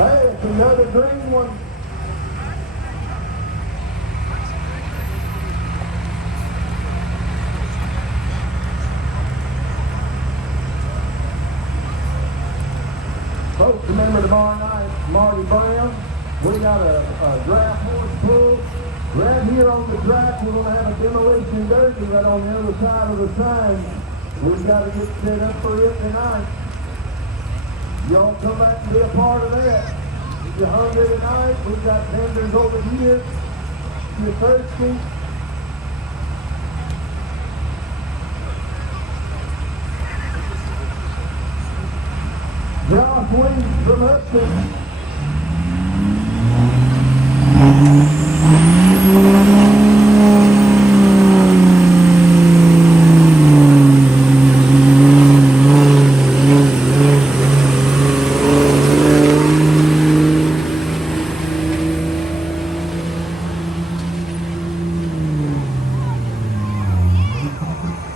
Hey, it's another green one. Folks, remember tomorrow night, Marty Brown, we got a draft horse pull. Right here on the track, we're going to have a demolition derby right on the other side of the sign. We've got to get set up for it tonight. Y'all come back and be a part of that. If you're hungry tonight, we've got vendors over here. If you're thirsty, Josh Weeds from Hudson.